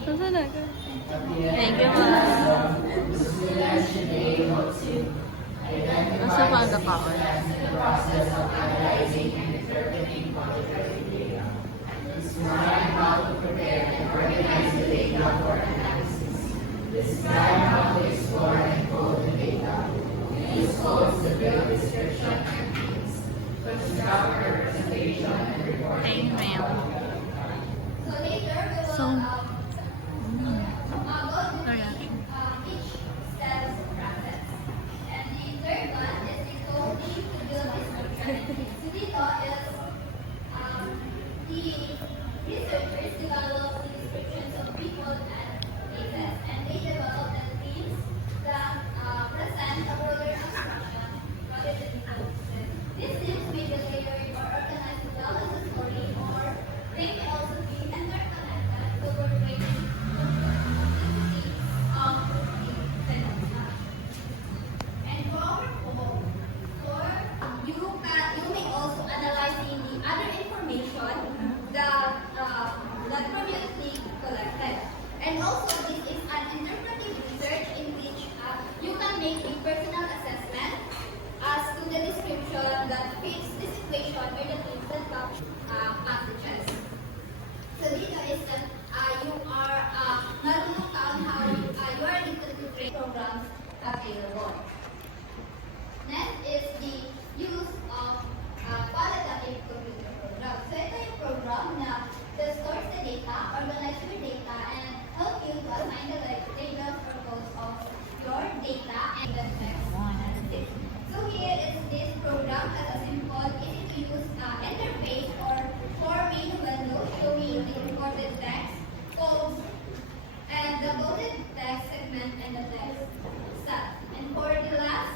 Thank you, ma'am. Nasa panda pa ako. Thank you, ma'am. So, teriyaki. Researchers develop the descriptions of people and places, and they develop the themes that present a broader abstraction rather than concepts. These themes may be layered or organized to tell us a story, or they may also be interconnected to portray the complexity of the phenomenon. And for our goal, you may also analyze the other information that previously collected. And also, this is an interpretive research in which you can make a personal assessment as to the description that fits the situation or the things that capture passages. So dito is that you are marunong ka on how you are able to create programs available. Next is the use of qualitative computer program. So ito yung program na stores the data, organize your data, and help you to assign the labels or codes of your data and the text analysis. So here is this program as a simple, easy to use interface for four main windows showing the recorded text, codes, and the coded text segment and the text set. And for the last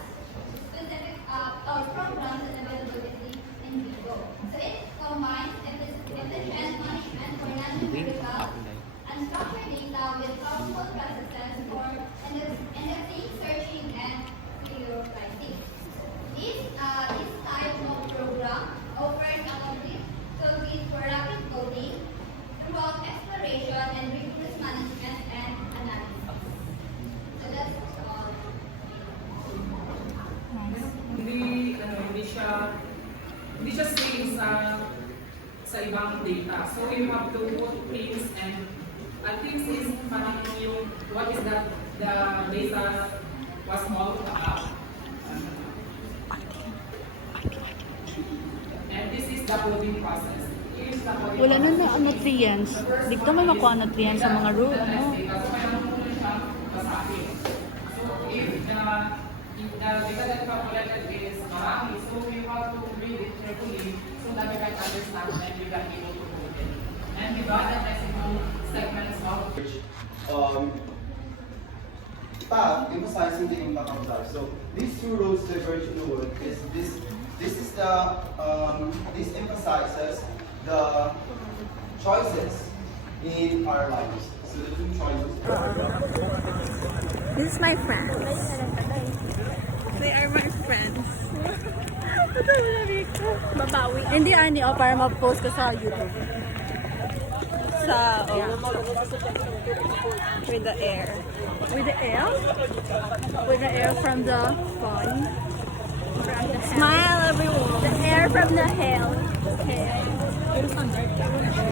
specific programs and availability in Vivo. So it combines efficient management for non-numerical and structured data with powerful processes for indexing, searching, and prioritizing. This type of program offers a complete toolkit for rapid coding throughout exploration and rigorous management and analysis. So that's all. Hindi siya same sa ibang data. So you have to put things, and things is parang yung what is that the data was small and this is the coding process. Wala na nutrients. Di ka may makuha nutrients sa mga rule, ano? So if the data that you have collected is marami, so you have to read it carefully so that you can understand and you can be able to code it. And we got the residual segments of path emphasizing the impact of life. So these two roads diverge in the world is this is the this emphasizes the choices in our lives. So the two choices. This is my friends. They are my friends. Ito mo nabi ko. Babawi. Hindi, ani, para ma-post ko sa YouTube. Sa, with the air. With the air? With the air from the phone. Smile, everyone. The air from the hell. Okay.